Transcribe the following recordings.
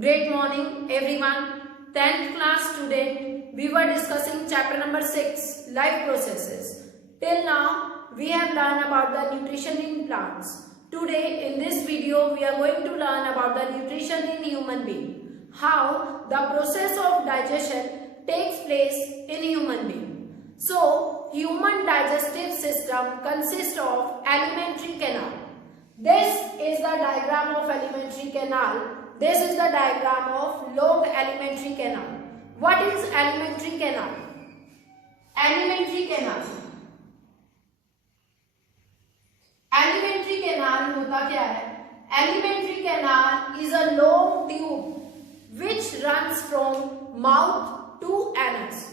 Great morning everyone. 10th class student, we were discussing chapter number 6, life processes. Till now, we have learned about the nutrition in plants. Today, in this video, we are going to learn about the nutrition in human being. How the process of digestion takes place in human being. So, human digestive system consists of alimentary canal. This is the diagram of alimentary canal. This is the diagram of long alimentary canal. What is alimentary canal? Alimentary canal. Alimentary canal होता क्या है? Alimentary canal is a long tube which runs from mouth to anus.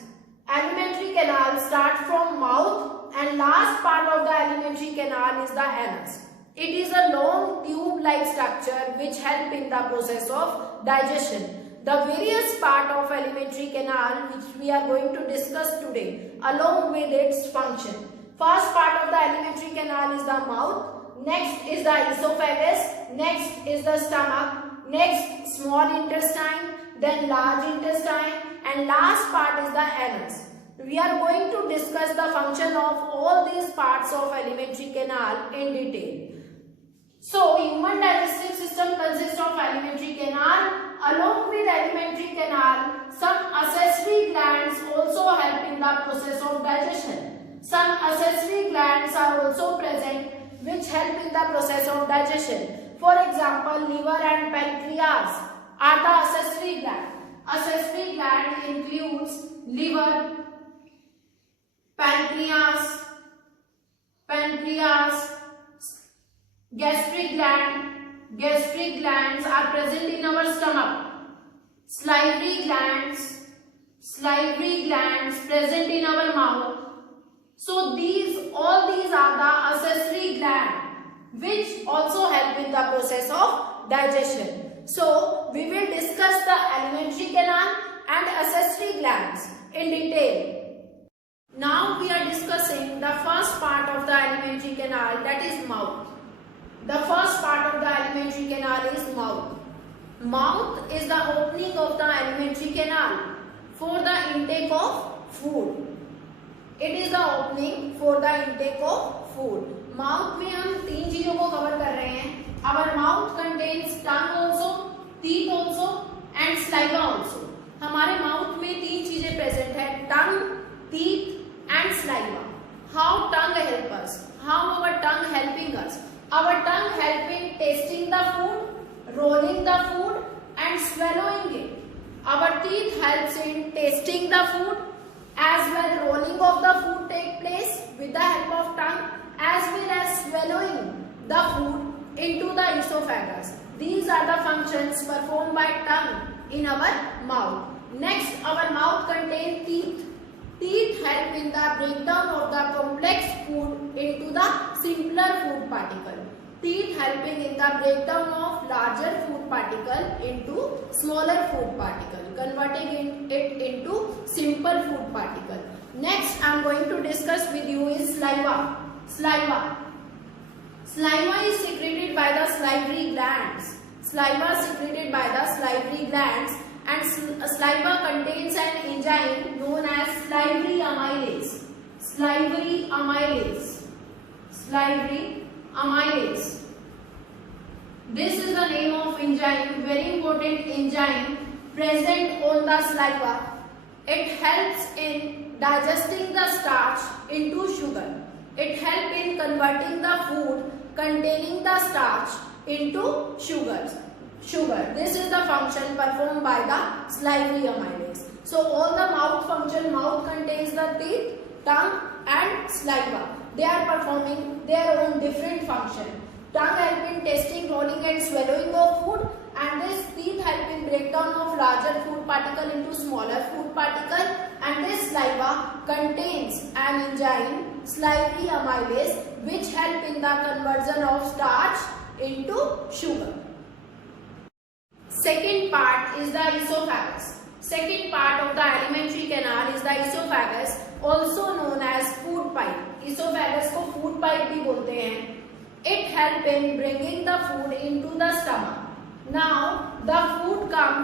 Alimentary canal starts from mouth and last part of the alimentary canal is the anus. It is a long tube-like structure which help in the process of digestion. The various part of alimentary canal which we are going to discuss today along with its function. First part of the alimentary canal is the mouth, next is the esophagus, next is the stomach, next small intestine, then large intestine and last part is the anus. We are going to discuss the function of all these parts of alimentary canal in detail. So, human digestive system consists of alimentary canal. Along with alimentary canal, some accessory glands also help in the process of digestion. Some accessory glands are also present which help in the process of digestion. For example, liver and pancreas are the accessory gland. Accessory gland includes liver, pancreas, gastric gland. Gastric glands are present in our stomach. Salivary glands present in our mouth. So all these are the accessory glands which also help in the process of digestion. So we will discuss the alimentary canal and accessory glands in detail. Now we are discussing the first part of the alimentary canal, that is mouth. The first part of the alimentary canal is mouth. Mouth is the opening of the alimentary canal for the intake of food. It is the opening for the intake of food. Mouth में हम तीन चीजों को cover कर रहे हैं. Our mouth contains tongue also, teeth also and saliva also. हमारे mouth में तीन चीजें present है, tongue, teeth and saliva. How tongue help us? How our tongue helping us? Our tongue help in tasting the food, rolling the food and swallowing it. Our teeth helps in tasting the food as well rolling of the food take place with the help of tongue as well as swallowing the food into the esophagus. These are the functions performed by tongue in our mouth. Next, our mouth contains teeth. Teeth help in the breakdown of the complex food into the simpler food particle. Teeth helping in the breakdown of larger food particle into smaller food particle, converting it into simple food particle. Next, I am going to discuss with you is saliva. Saliva is secreted by the salivary glands. Saliva is secreted by the salivary glands. And saliva contains an enzyme known as salivary amylase. Salivary amylase. This is the name of enzyme, very important enzyme present on the saliva. It helps in digesting the starch into sugar. It helps in converting the food containing the starch into sugar. This is the function performed by the salivary amylase. So all the mouth function, mouth contains the teeth, tongue and saliva. They are performing their own different function. Tongue help in tasting, rolling and swallowing of food, and this teeth help in breakdown of larger food particle into smaller food particle, and this saliva contains an enzyme, salivary amylase, which help in the conversion of starch into sugar. Second part is the esophagus. Second part of the alimentary canal is the esophagus, also known as food pipe. Esophagus को food pipe भी बोलते हैं. It helps in bringing the food into the stomach. Now the food comes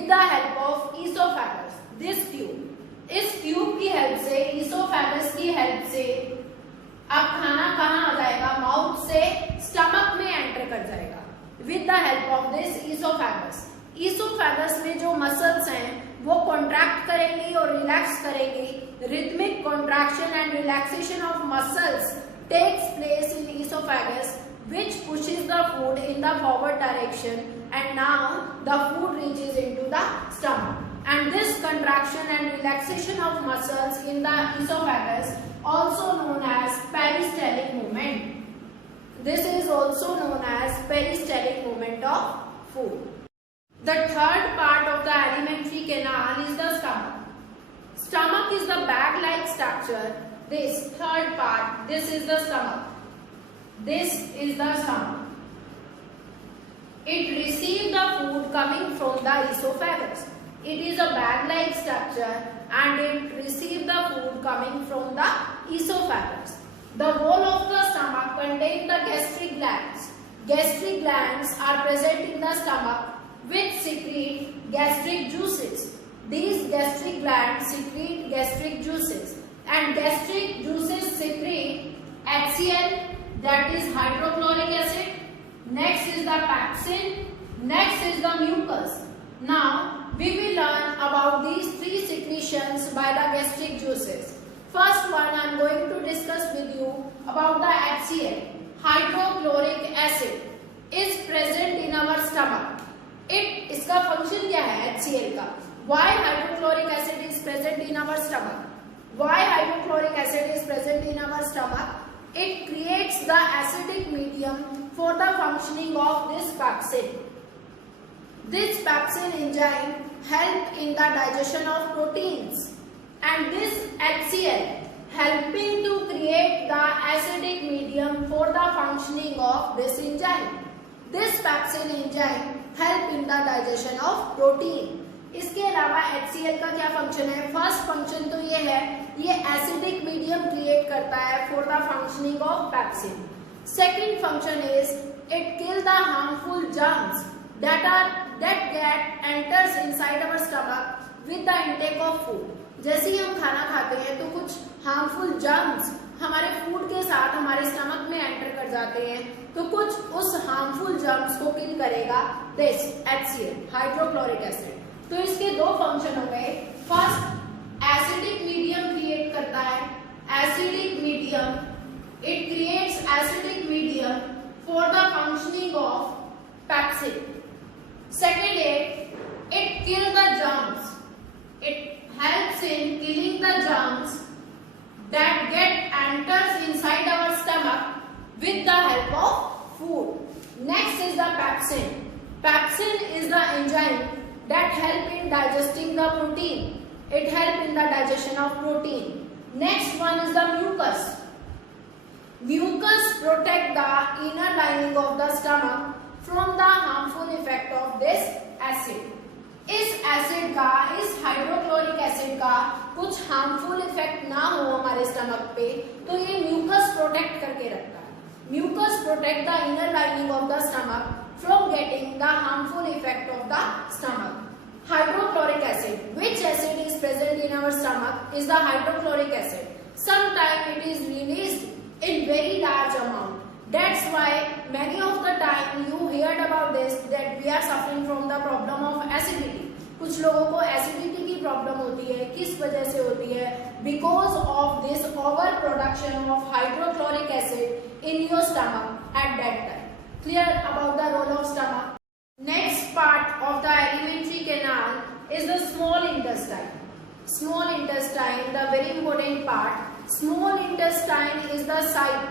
with the help of esophagus. This tube, इस tube की help से, oesophagus की help से अब खाना कहाँ आ जाएगा, माउथ से स्टमक में एंटर कर जाएगा with the help of this oesophagus. Oesophagus में जो मसल्स हैं वो कॉन्ट्रैक्ट करेंगी और रिलैक्स करेंगी. Rhythmic contraction and relaxation of muscles takes place in oesophagus which pushes the food in the forward direction, and now the food reaches into the stomach. And this contraction and relaxation of muscles in the esophagus also known as peristaltic movement. This is also known as peristaltic movement of food. The third part of the alimentary canal is the stomach. Stomach is the bag-like structure. This third part, this is the stomach. This is the stomach. It receives the food coming from the esophagus. It is a bag-like structure and it receives the food coming from the esophagus. The wall of the stomach contains the gastric glands. Gastric glands are present in the stomach which secrete gastric juices. These gastric glands secrete gastric juices, and gastric juices secrete HCl, that is hydrochloric acid. Next is the pepsin. Next is the mucus. Now we will learn about these three secretions by the gastric juices. First one I am going to discuss with you about the HCl. Hydrochloric acid is present in our stomach. इसका function क्या है HCl का? Why hydrochloric acid is present in our stomach? Why hydrochloric acid is present in our stomach? It creates the acidic medium for the functioning of this pepsin. This pepsin enzyme helps in the digestion of proteins, and this HCl helping to create the acidic medium for the functioning of this enzyme. This pepsin enzyme help in the digestion of protein. इसके अलावा HCl का क्या function है? First function तो ये है, ये acidic medium create करता है for the functioning of pepsin. Second function is it kill the harmful germs that get enters inside our stomach with the intake of food. जैसे ही हम खाना खाते हैं तो कुछ हार्मफुल जर्म्स हमारे फूड के साथ हमारे स्टमक में एंटर कर जाते हैं, तो कुछ उस हार्मफुल जर्म्स को किल करेगा दिस HCl, हाइड्रोक्लोरिक एसिड. तो इसके दो फंक्शन हो गए. फर्स्ट एसिडिक मीडियम क्रिएट करता है. Acidic medium, it creates acidic medium for the functioning of pepsin. Second it kill the germs. It helps in killing the germs that get enters inside our stomach with the help of food. Next is the pepsin. Pepsin is the enzyme that help in digesting the protein. It help in the digestion of protein. Next one is the mucus. Mucus protect the inner lining of the stomach from the harmful effect of this acid. इस acid का, इस hydrochloric acid का कुछ harmful effect ना हो हमारे stomach पे, तो ये म्यूकस प्रोटेक्ट करके रखता है. Mucus protect the inner lining of the stomach from getting the harmful effect of the stomach. Hydrochloric acid. Which acid is present in our stomach is the hydrochloric acid. Sometimes it is released in very large amount. That's why many of the time you heard about this that we are suffering from the problem of acidity. कुछ लोगों को acidity की problem होती है. किस वजह से होती है? Because of this over production of hydrochloric acid in your stomach at that time. Clear about the role of stomach? Next part of the alimentary canal is the small intestine. Small intestine, the very important part. Small intestine is the site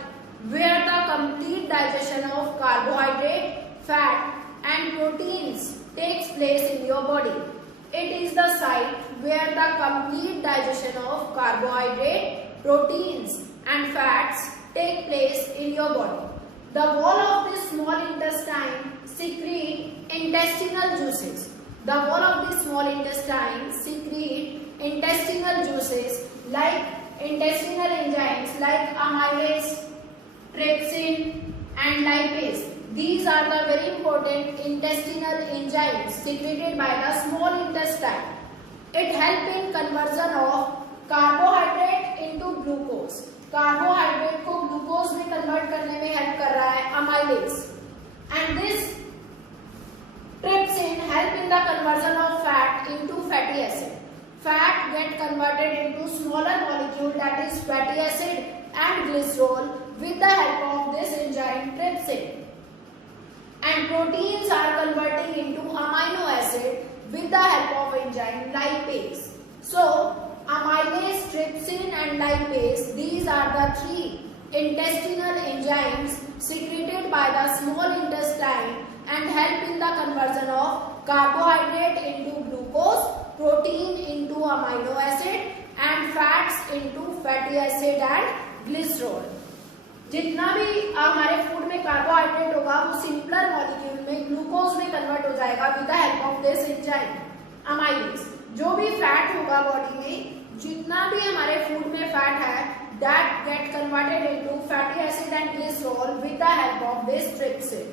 where the complete digestion of carbohydrate, fat and proteins takes place in your body. It is the site where the complete digestion of carbohydrate, proteins and fats take place in your body. The wall of this small intestine secrete intestinal juices. The wall of this small intestine secrete intestinal juices like intestinal enzymes like amylase, trypsin and lipase. These are the very important in intestinal enzymes secreted by the small intestine. It helps in conversion of carbohydrate into glucose. Carbohydrate को glucose में convert करने में help कर रहा है amylase. And this trypsin help in the conversion of fat into fatty acid. Fat get converted into smaller molecule, that is fatty acid and glycerol, with the help of this enzyme trypsin. And proteins are converting into amino acid with the help of enzyme lipase. So amylase, trypsin and lipase, these are the three intestinal enzymes secreted by the small intestine and help in the conversion of carbohydrate into glucose, protein into amino acid and fats into fatty acid and glycerol. जितना भी हमारे food में carbohydrate होगा वो simpler molecule में glucose में convert हो जाएगा with the help of this enzyme amylase. जो भी फैट होगा बॉडी में, जितना भी हमारे फूड में फैट है, that get converted into fatty acid and glycerol with the help of this trypsin.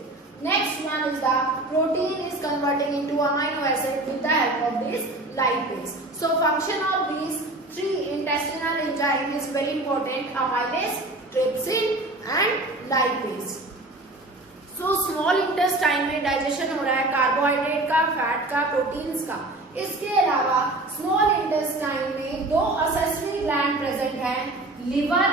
Next one is the protein is converting into amino acid with the help of this lipase. So function of these three intestinal enzymes is very important: amylase, trypsin and lipase. So small intestine में digestion हो रहा है carbohydrate का, fat का, proteins का. इसके अलावा small intestine में दो accessory gland present हैं, liver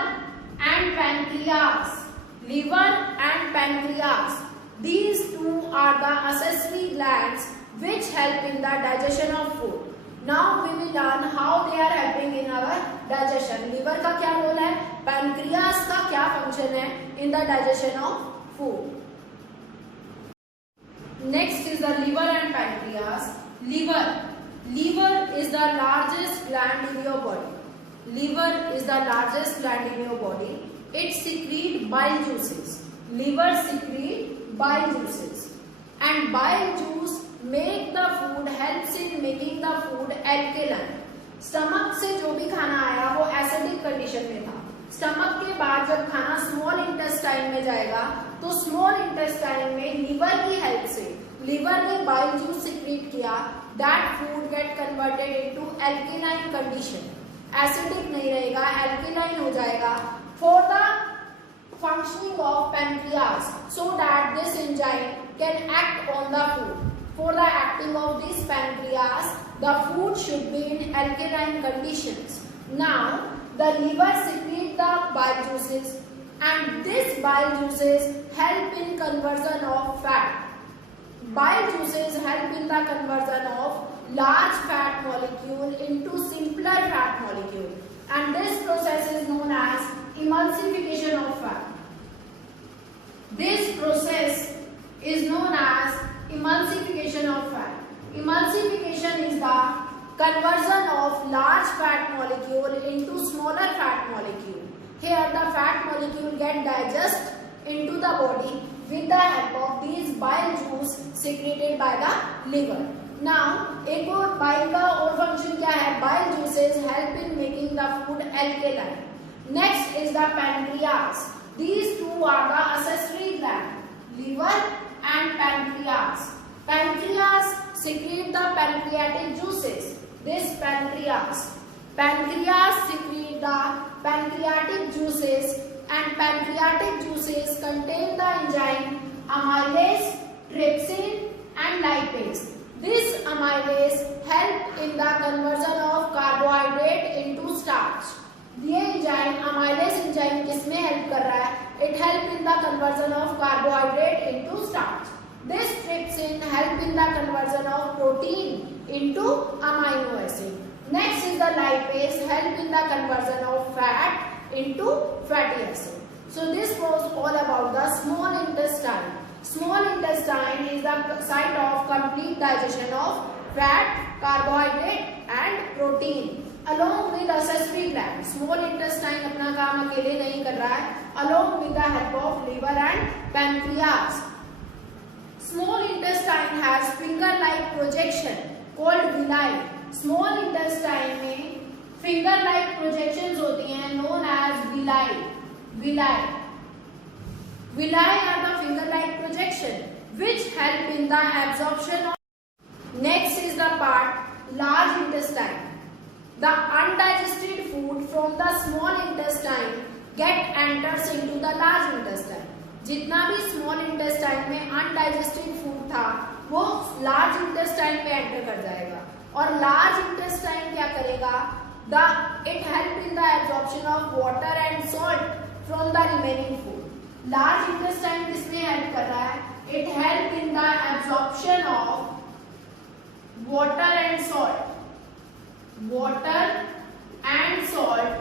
and pancreas. Liver and pancreas. These two are the accessory glands which help in the digestion of food. Now we will learn how they are helping in our digestion. Liver का क्या role है, pancreas का क्या function है in the digestion of food. Next is the liver and pancreas. Liver is the largest gland in your body. Liver is the largest gland in your body. It secretes bile juices. Liver secretes bile juices, and bile juice make the food, helps in making the food alkaline. Stomach से जो भी खाना आया वो acidic condition में था. Stomach के बाद जब खाना स्मॉल इंटेस्टाइन में जाएगा तो स्मॉल इंटेस्टाइन में लीवर की हेल्प से लीवर ने बाइल जूस सिक्रीट किया. That food get converted into alkaline condition. Acidic नहीं रहेगा, एल्केलाइन हो जाएगा. For the functioning of pancreas, so that this enzyme can act on the food. For the acting of this pancreas, the food should be in alkaline conditions. Now the liver secretes the bile juices, and this bile juices help in conversion of fat. Bile juices help in the conversion of large fat molecule into simpler fat molecule, and this process is known as emulsification of fat. This process is known as emulsification of fat. Emulsification is the conversion of large fat molecule into smaller fat molecule. Here the fat molecule get digested into the body with the help of these bile juice secreted by the liver. Now एक और bile का और function क्या है? Bile juices help in making the food alkaline. Next is the pancreas. These two are the accessory gland, liver and pancreas. Pancreas secrete the pancreatic juices. This pancreas secrete the pancreatic juices, and pancreatic juices contain the enzyme amylase, trypsin and lipase. This amylase help in the conversion of carbohydrate into starch. ये enzyme amylase enzyme किसमें help कर रहा है? It help in the conversion of carbohydrate into starch. This trypsin help in the conversion of protein into amino acid. Next is the lipase, help in the conversion of fat into fatty acid. So this was all about the small intestine. Small intestine is the site of complete digestion of fat, carbohydrate and protein along with accessory gland. Small intestine अपना काम अकेले नहीं कर रहा है, along with the help of liver and pancreas. Small intestine has finger-like projection called villi. Small intestine में finger-like projections होती हैं known as villi. Villi are the finger-like projection. which help in the absorption of. Next is the part large intestine. The undigested food from the small intestine get enters into the large intestine. जितना भी small intestine में undigested food था वो large intestine में enter कर जाएगा और large intestine क्या करेगा, it help in the absorption of water and salt from the remaining food. Large intestine किसमें हेल्प कर रहा है, it help in the absorption of water and salt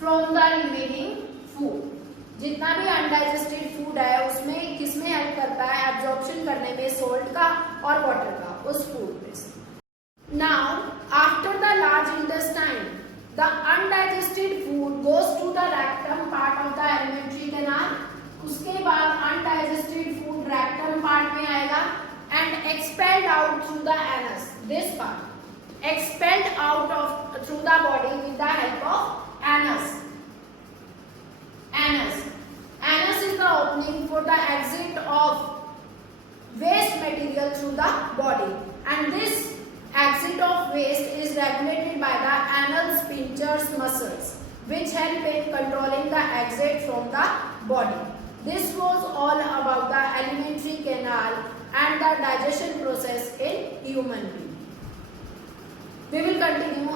from the remaining food. जितना भी undigested food है उसमें किसमें help करता है, एब्जॉर्प्शन करने में सॉल्ट का और वाटर का उस फूड में से. Now after the large intestine the undigested food goes to the rectum part of the alimentary canal. उसके बाद अनडाइजेस्टेड फूड रेक्टम पार्ट में आएगा and expelled out through the anus. This part expelled out of through the body with the help of anus. Anus is the opening for the exit of waste material through the body, and this exit of waste is regulated by the anal sphincters muscles, which help in controlling the exit from the body. This was all about the alimentary canal and the digestion process in human being. We will continue